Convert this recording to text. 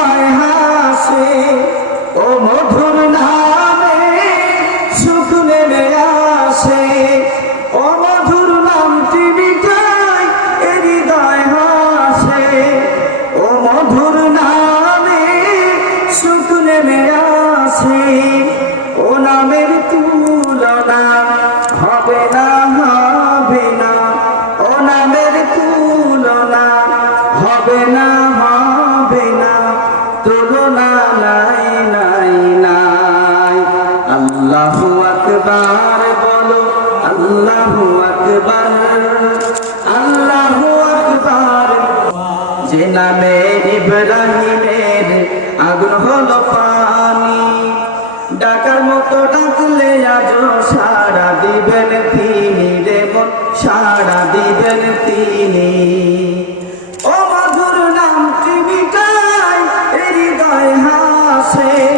হৃদয় হাসে, ও মধুর নামে সুখ নেমে আসে। ও মধুর নামটি বিজয় এ হৃদয় হাসে। ও মধুর নামে সুখ নেমে আসে। ও নামের তুলনা হবে না হবে না। ও নামের তুলনা হবে না আল্লাহু আকবার বলো, আল্লাহু আকবার আল্লাহু আকবার। যে নামে ইব্রাহিমের আগুন হলো পানি, ডাকার মতো ডাকলে আজ সারা দিবেন তিনি দেব মন সারা দিবেন তিনি। ও মধুর নাম টিভিটাই হৃদয় হাসে।